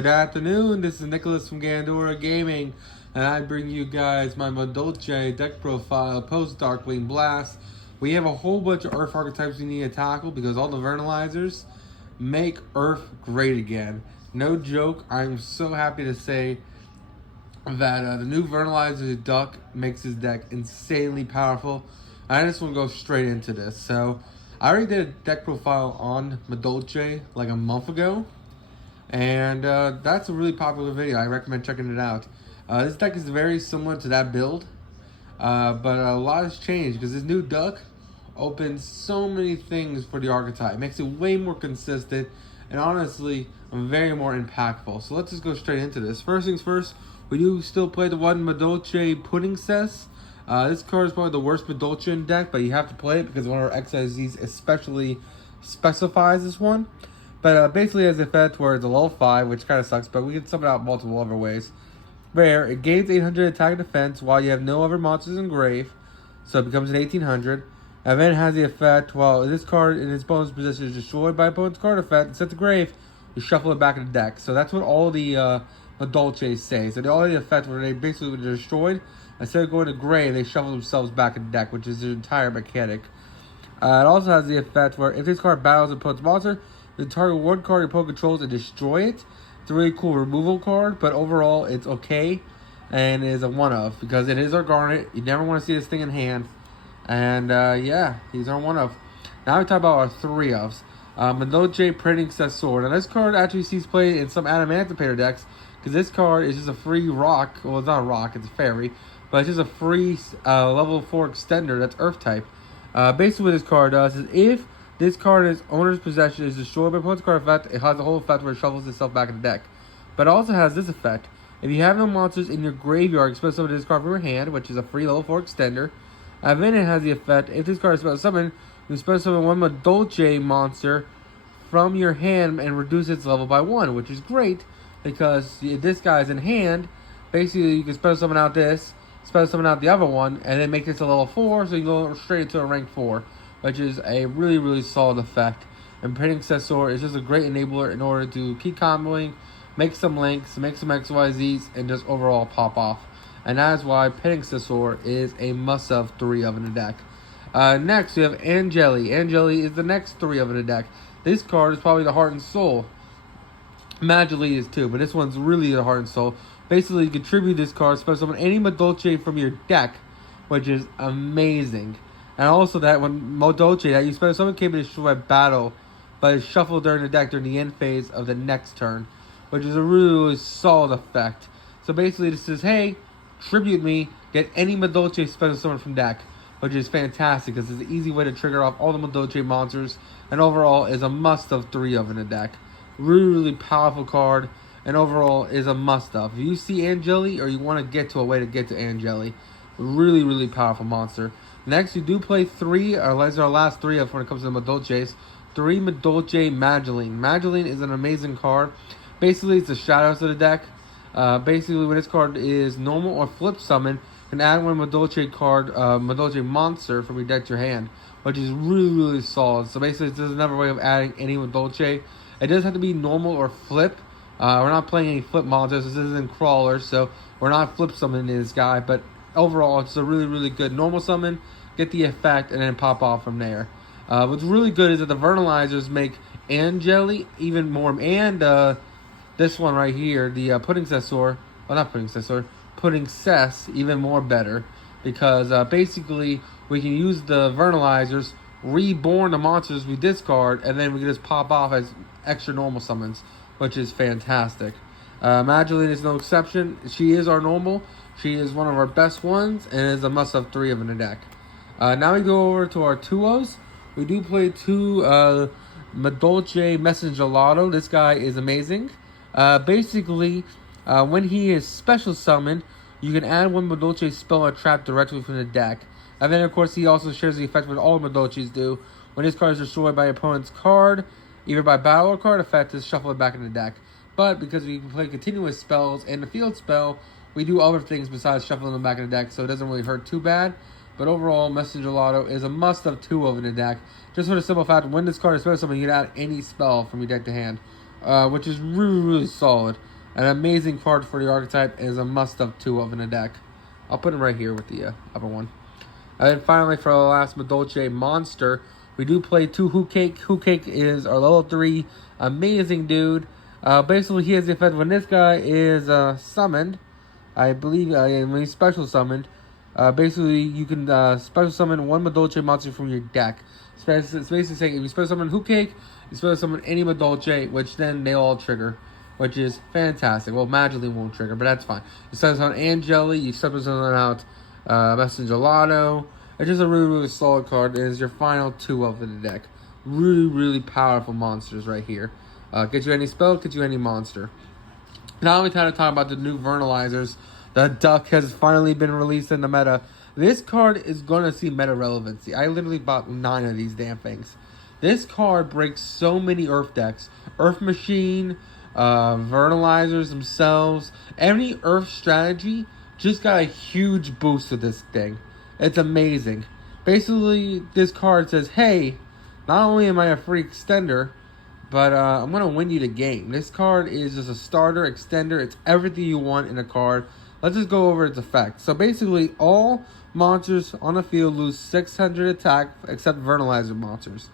Good afternoon, this is Nicholas from Gandora Gaming, and I bring you guys my Madolche deck profile post DarkWing Blast. We have a whole bunch of Earth archetypes we need to tackle because all the Vernalizers make Earth great again. No joke, I'm so happy to say that the new Vernalizer Duck makes his deck insanely powerful. I just want to go straight into this. So, I already did a deck profile on Madolche like a month ago. And that's a really popular video. I recommend checking it out. This deck is very similar to that build, but a lot has changed because this new duck opens so many things for the archetype. Makes it way more consistent and honestly very more impactful. So let's just go straight into this. First things first, we do still play the one Madolche Pudding Cess. This card is probably the worst Madolche in deck, but you have to play it because one of our XIZs especially specifies this one. But basically has the effect where it's a level 5, which kind of sucks, but we can sum it out multiple other ways. Where it gains 800 attack and defense while you have no other monsters in grave, so it becomes an 1800. And then it has the effect, while this card in its bonus position is destroyed by opponent's card effect and set to grave, you shuffle it back in the deck. So that's what all the Madolches say. So they all have the effect where they basically, when they're destroyed, instead of going to grave, they shuffle themselves back in the deck, which is the entire mechanic. It also has the effect where if this card battles an opponent's monster, the target one card your opponent controls and destroy it. It's a really cool removal card, but overall it's okay and is a one-of because it is our Garnet. You never want to see this thing in hand. And yeah, these are one-of. Now we talk about our three-ofs. Madolche Printing Cess Sword. Now this card actually sees play in some Adamantipator decks because this card is just a free rock. Well, it's not a rock, it's a fairy. But it's just a free level 4 extender that's Earth type. Basically what this card does is if this card in its owner's possession is destroyed by opponent's card effect, it has a whole effect where it shuffles itself back in the deck. But it also has this effect. If you have no monsters in your graveyard, expel summon this card from your hand, which is a free level 4 extender. And then it has the effect, if this card is special summoned, you special summon one Madolche monster from your hand and reduce its level by 1, which is great because if this guy's in hand, basically you can special summon out this, special summon out the other one, and then make this a level 4, so you go straight into a rank 4. Which is a really, really solid effect. And Printing Cess Sword is just a great enabler in order to keep comboing, make some links, make some XYZs, and just overall pop off. And that is why Printing Cess Sword is a must-have 3-of in the deck. Next, we have Angeli. Angeli is the next 3-of in the deck. This card is probably the heart and soul. Madolche is too, but this one's really the heart and soul. Basically, you contribute this card, special summon any Madolche from your deck, which is amazing. And also that when Madolche, that you spend summon can be destroyed by battle, but it's shuffled during the deck during the end phase of the next turn, which is a really, really solid effect. So basically this says, hey, tribute me, get any Madolche special summon from deck, which is fantastic because it's an easy way to trigger off all the Madolche monsters, and overall is a must-of 3-of in the deck. Really, really powerful card, and overall is a must-of. If you see Angeli, or you want to get to a way to get to Angeli, really, really powerful monster. Next, you do play 3, or these are our last 3-of when it comes to the Madolches. 3 Madolche Madeline. Madeline is an amazing card. Basically, it's the shadows of the deck. Basically, when this card is normal or flip summon, you can add one Madolche card, Madolche monster from your deck to your hand, which is really, really solid. So basically, this is another way of adding any Madolche. It does have to be normal or flip. We're not playing any flip monsters. This isn't crawlers, so we're not flip summoning this guy, but overall, it's a really, really good normal summon, get the effect, and then pop off from there. What's really good is that the Vernalizers make Angeli even more, and this one right here, the Pudding Cess, well, not Pudding Cess, Pudding Cess, even more better, because basically we can use the Vernalizers, reborn the monsters we discard, and then we can just pop off as extra normal summons, which is fantastic. Madeline is no exception. She is our normal. She is one of our best ones and is a must-have 3-of in the deck. Now we go over to our 2-os. We do play 2 Madolche Messenger Lotto. This guy is amazing. Basically, when he is special summoned, you can add one Madolche spell or trap directly from the deck. And then, of course, he also shares the effect with all Madolches do. When this card is destroyed by opponent's card, either by battle or card effect, is shuffle it back in the deck. But because we play continuous spells and the field spell, we do other things besides shuffling them back in the deck, so it doesn't really hurt too bad. But overall, Messenger Lotto is a must-have 2-of in the deck. Just for the simple fact, when this card is special summon, you can add any spell from your deck to hand, which is really, really solid. An amazing card for the archetype is a must-have 2 of in a deck. I'll put him right here with the other one. And then finally, for the last Madolche monster, we do play 2 Hookake. Hookake is our level 3 amazing dude. Basically, he has the effect when this guy is summoned. I believe when he's special summoned, basically you can special summon 1 Madolche monster from your deck. It's basically saying if you special summon Hookake, you special summon any Madolche, which then they all trigger, which is fantastic. Well, magically won't trigger, but that's fine. You special summon Angeli, you special summon out Messenger Lotto. It's just a really, really solid card. It is your final 2 of the deck. Really, really powerful monsters right here. Get you any spell, get you any monster. Now we kind to talk about the new Vernalizers. The Duck has finally been released in the meta. This card is going to see meta relevancy. I literally bought 9 of these damn things. This card breaks so many Earth decks. Earth Machine, Vernalizers themselves. Any Earth strategy just got a huge boost with this thing. It's amazing. Basically, this card says, hey, not only am I a free extender, but I'm going to win you the game. This card is just a starter, extender. It's everything you want in a card. Let's just go over its effect. So basically, all monsters on the field lose 600 attack except Vernalizer monsters.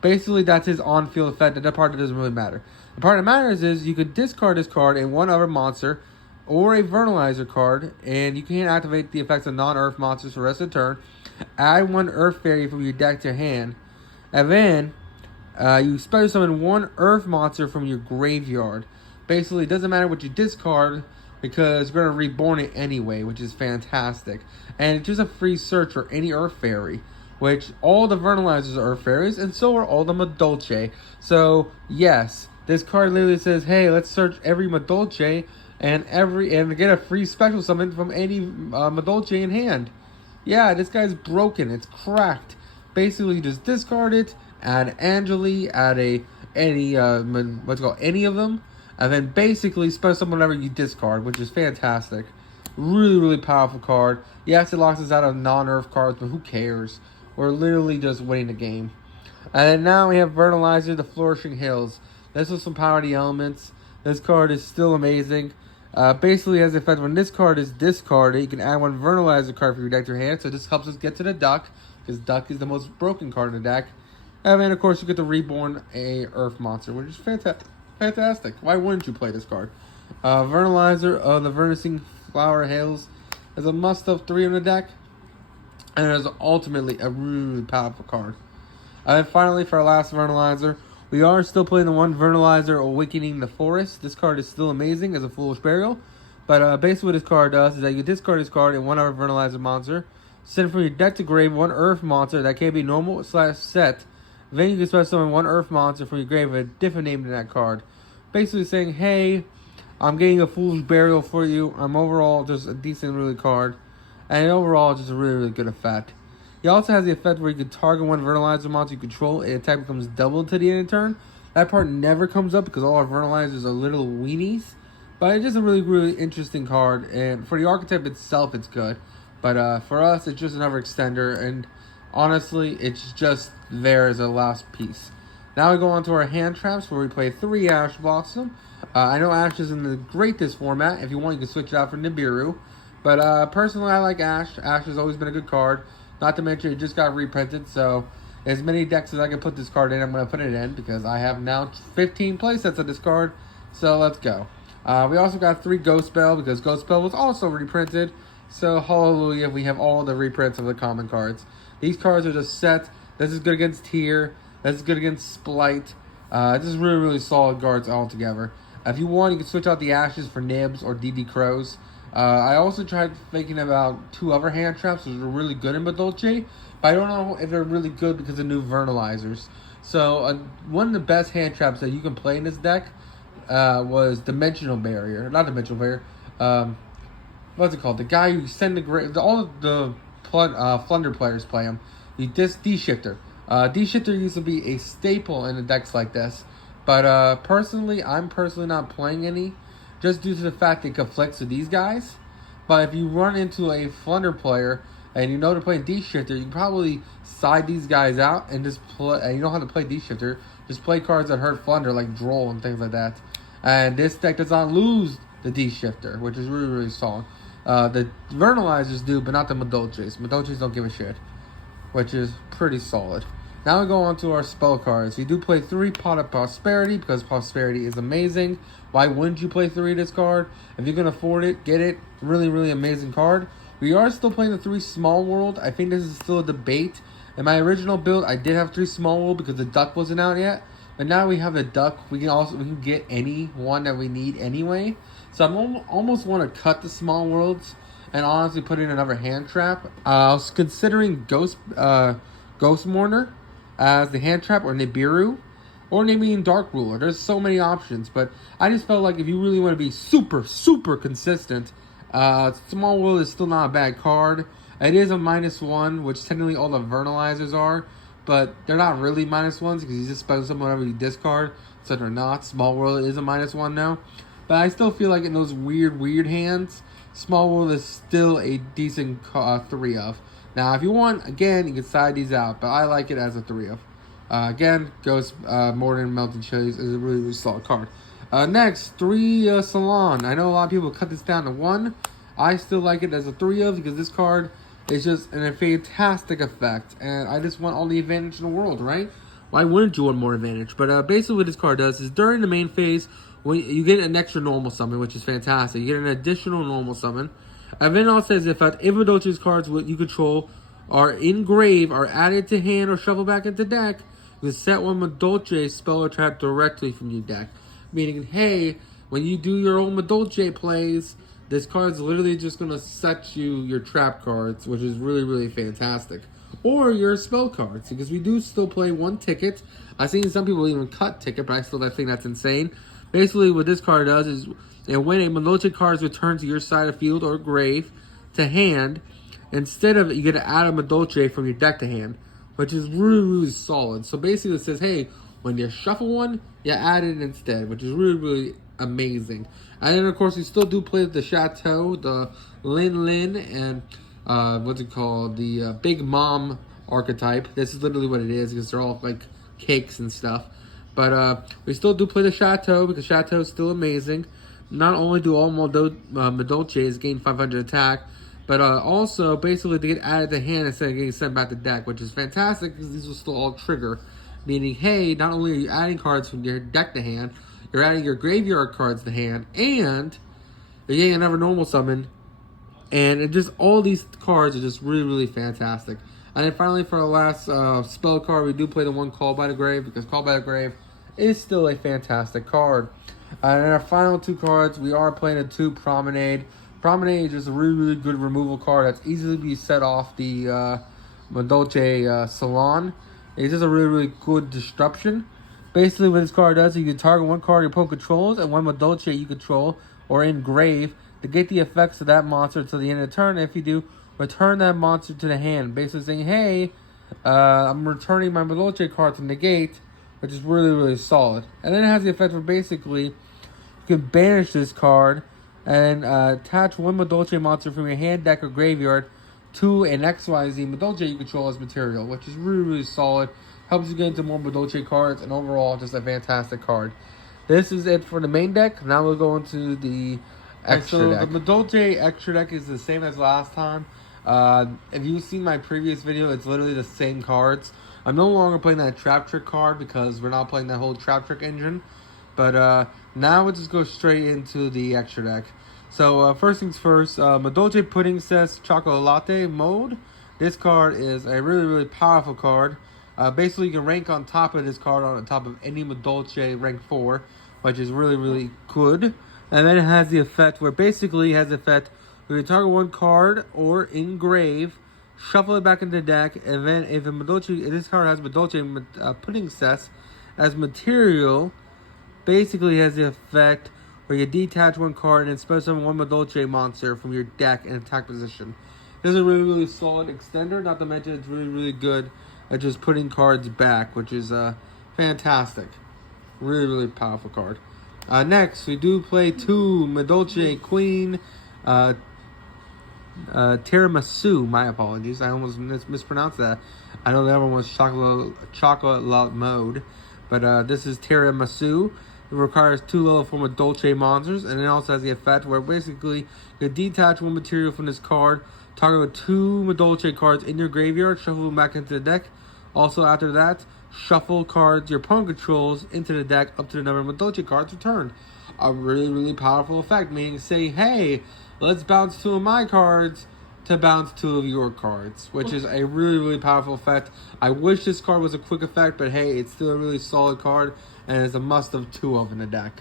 Basically, that's his on-field effect. That part doesn't really matter. The part that matters is you could discard this card and 1 other monster or a Vernalizer card, and you can activate the effects of non-Earth monsters for the rest of the turn. Add 1 Earth Fairy from your deck to your hand, and then you special summon 1 Earth monster from your graveyard. Basically, it doesn't matter what you discard because you're going to reborn it anyway, which is fantastic. And it's just a free search for any Earth Fairy, which all the Vernalizers are Earth Fairies, and so are all the Madolche. So, yes, this card literally says, hey, let's search every Madolche and get a free special summon from any Madolche in hand. Yeah, this guy's broken. It's cracked. Basically, just discard it, add Angeli, add any of them, and then basically special summon whatever you discard, which is fantastic. Really, really powerful card. Yes, it locks us out of non-Earth cards, but who cares? We're literally just winning the game. And then now we have Vernalizer, the Flourishing Hills. This was some power to the elements. This card is still amazing. Basically has the effect when this card is discarded, you can add 1 Vernalizer card for your deck to your hand. So this helps us get to the Duck, because Duck is the most broken card in the deck. And then, of course, you get to reborn a Earth monster, which is fantastic. Why wouldn't you play this card? Vernalizer of the Vernacing Flower Hills is a must-have 3 in the deck, and it is ultimately a really powerful card. And finally, for our last Vernalizer, we are still playing the 1 Vernalizer Awakening the Forest. This card is still amazing as a Foolish Burial. But basically what this card does is that you discard this card and 1 other Vernalizer monster. Send from your deck to grave 1 Earth monster that can be normal / set. Then you can special summon 1 Earth monster from your grave with a different name than that card. Basically saying, hey, I'm getting a Foolish Burial for you. I'm overall just a decent, really card. And overall, just a really, really good effect. He also has the effect where you can target 1 Vernalizer monster you control, and attack becomes double to the end of the turn. That part never comes up because all our Vernalizers are little weenies. But it's just a really, really interesting card. And for the archetype itself, it's good. But for us, it's just another extender. And honestly, it's just there as a last piece. Now we go on to our hand traps where we play 3 Ash Blossom. I know Ash isn't the greatest format. If you want, you can switch it out for Nibiru. But personally, I like Ash. Ash has always been a good card. Not to mention, it just got reprinted, so as many decks as I can put this card in, I'm going to put it in, because I have now 15 playsets of this card, so let's go. We also got 3 Ghost Spell, because Ghost Spell was also reprinted, so hallelujah, we have all the reprints of the common cards. These cards are just set. This is good against Tyr. This is good against Splight. This is really, really solid cards altogether. If you want, you can switch out the Ashes for Nibs or DD Crows. I also tried thinking about 2 other hand traps which are really good in Madolche, but I don't know if they're really good because of new Vernalizers. So one of the best hand traps that you can play in this deck was Dimensional Barrier. Not Dimensional Barrier. What's it called? The guy who send all of the Plunder players play him. D-Shifter. D-Shifter used to be a staple in the decks like this. But I'm personally not playing any, just due to the fact it conflicts with these guys. But if you run into a Flunder player and you know to play D-Shifter, you can probably side these guys out and just play. And you know how to play D-Shifter. Just play cards that hurt Flunder, like Droll and things like that. And this deck does not lose the D-Shifter, which is really, really solid. The Vernalizers do, but not the Madolches. Madolches don't give a shit, which is pretty solid. Now we go on to our spell cards. You do play 3 Pot of Prosperity, because Prosperity is amazing. Why wouldn't you play 3 this card? If you can afford it, get it. Really, really amazing card. We are still playing the 3 Small World. I think this is still a debate. In my original build, I did have 3 Small World because the Duck wasn't out yet. But now we have the Duck. We can get any one that we need anyway. So I almost want to cut the Small Worlds and honestly put in another hand trap. I was considering Ghost Mourner as the hand trap, or Nibiru, or maybe in Dark Ruler. There's so many options, but I just felt like if you really want to be super, super consistent, Small World is still not a bad card. It is a -1, which technically all the Vernalizers are, but they're not really -1s because you just spend them whenever you discard, so they're not. Small World is a -1 now, but I still feel like in those weird hands, Small World is still a decent 3 of. Now, if you want, again, you can side these out, but I like it as a 3 of. Again, Ghost Mourner Melted Chilies is a really, really solid card. Next, 3 Salon. I know a lot of people cut this down to 1. I still like it as a 3 of because this card is just a fantastic effect. And I just want all the advantage in the world, right? Why wouldn't you want more advantage? But basically what this card does is during the main phase, when you get an extra normal summon, which is fantastic. You get an additional normal summon. And then it says if Madolche's cards you control are in grave, are added to hand, or shuffle back into deck, you can set one Madolche spell or trap directly from your deck. Meaning, hey, when you do your own Madolche plays, this card's literally just going to set you your trap cards, which is really, really fantastic. Or your spell cards, because we do still play 1 ticket. I've seen some people even cut ticket, but I still think that's insane. Basically, what this card does is, when a Madolche card is returned to your side of field or grave to hand, instead of you get to add a Madolche from your deck to hand, which is really, really solid. So basically, it says, hey, when you shuffle one, you add it instead, which is really, really amazing. And then, of course, we still do play the Chateau, the Lin, and what's it called? The Big Mom archetype. This is literally what it is because they're all like cakes and stuff. But we still do play the Chateau because Chateau is still amazing. Not only do all Madolches gain 500 attack, but also basically they get added to hand instead of getting sent back to deck, which is fantastic because these will still all trigger. Meaning, hey, not only are you adding cards from your deck to hand, you're adding your graveyard cards to hand, and you're getting another normal summon. And it just all these cards are just really, really fantastic. And then finally, for our last spell card, we do play the 1 Call by the Grave, because Call by the Grave is still a fantastic card. And in our final 2 cards, we are playing a 2 Promenade. Promenade is just a really, really good removal card that's easily be set off the Madolche Salon. It's just a really, really good disruption. Basically, what this card does is you can target 1 card your opponent controls and 1 Madolche you control or engrave to get the effects of that monster to the end of the turn. If you do, return that monster to the hand. Basically saying, hey, I'm returning my Madolche card to negate, which is really, really solid. And then it has the effect where basically you can banish this card and attach 1 Madolche monster from your hand, deck, or graveyard to an XYZ Madolche you control as material, which is really, really solid. Helps you get into more Madolche cards, and overall, just a fantastic card. This is it for the main deck. Now we'll go into the extra deck. The Madolche extra deck is the same as last time. If you've seen my previous video, it's literally the same cards. I'm no longer playing that Trap Trick card because we're not playing that whole Trap Trick engine. But now we'll just go straight into the extra deck. So first things first, Madolche Pudding says Chocolate Latte mode. This card is a really, really powerful card. Basically, you can rank on top of this card on top of any Madolche rank 4, which is really, really good. And then it has the effect where basically it has the effect where you target 1 card or engrave, shuffle it back into the deck, and then if this card has Madolche Pudding Cess as material, basically it has the effect where you detach 1 card and then special summon 1 Madolche monster from your deck in attack position. This is a really, really solid extender, not to mention it's really, really good at just putting cards back, which is fantastic. Really, really powerful card. Next, we do play 2 Madolche Queen Tiramisu. My apologies, I almost mispronounced that. I know the other one was chocolate mode, but this is Tiramisu. It requires 2 level 4 Madolche monsters, and it also has the effect where basically you detach one material from this card, target with 2 Madolche cards in your graveyard, shuffle them back into the deck. Also, after that, shuffle cards your opponent controls into the deck up to the number of Madolche cards returned. A really, really powerful effect, meaning say, hey, let's bounce 2 of my cards to bounce 2 of your cards, which is a really, really powerful effect. I wish this card was a quick effect, but hey, it's still a really solid card, and it's a must of 2 of in the deck.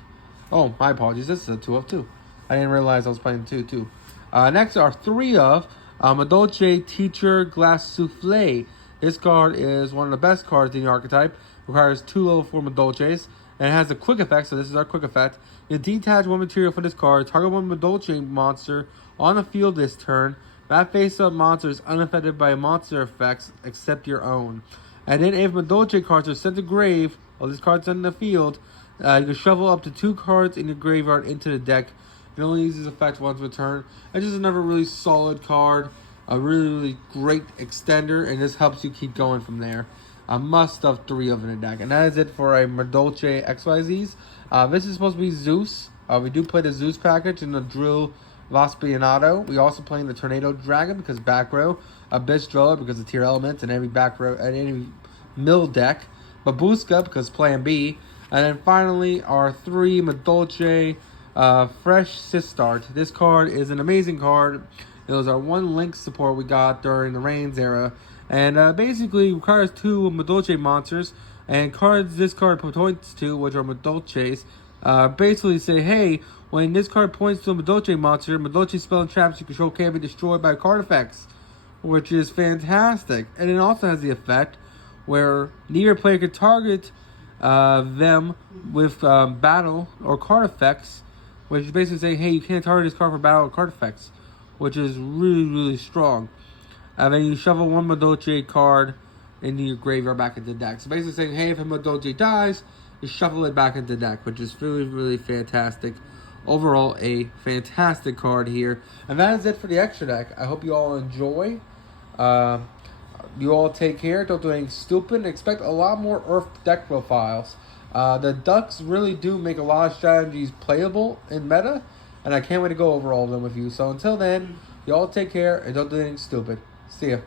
Oh, my apologies, this is a 2 of 2. I didn't realize I was playing 2 too. Next are 3 of Madolche Teacher Glass Souffle. This card is one of the best cards in the archetype. Requires 2 level 4 Madolches, and it has a quick effect, so this is our quick effect. You detach one material from this card, target one Madolche monster on the field this turn. That face-up monster is unaffected by monster effects except your own. And then if Madolche cards are sent to grave, or this card's sent in the field, you can shovel up to 2 cards in your graveyard into the deck. You can only use this effect once per turn. It's just another really solid card. A really, really great extender, and this helps you keep going from there. A must of 3 of in the deck. And that is it for a Madolche XYZs. This is supposed to be Zeus. We do play the Zeus package in the Drill Vaspianato. We also play in the Tornado Dragon because back row, Abyss Driller because of tier elements and any back row and any mill deck, Babuska because plan B, and then finally our 3 Madolche Fresh Sistart. This card is an amazing card. It was our 1 link support we got during the Reigns era, and basically requires 2 Madolche monsters, and cards this card points to, which are Madolches, basically say, hey, when this card points to a Madolche monster, Madolche spell and traps you control can't be destroyed by card effects, which is fantastic. And it also has the effect where neither player can target them with battle or card effects, which is basically saying, hey, you can't target this card for battle or card effects, which is really, really strong. And then you shuffle 1 Madolche card into your graveyard back into the deck. So basically saying, hey, if a Madolche dies, you shuffle it back into the deck, which is really, really fantastic. Overall, a fantastic card here. And that is it for the extra deck. I hope you all enjoy. You all take care. Don't do anything stupid. Expect a lot more Earth deck profiles. The Ducks really do make a lot of strategies playable in meta. And I can't wait to go over all of them with you. So until then, you all take care and don't do anything stupid. See ya.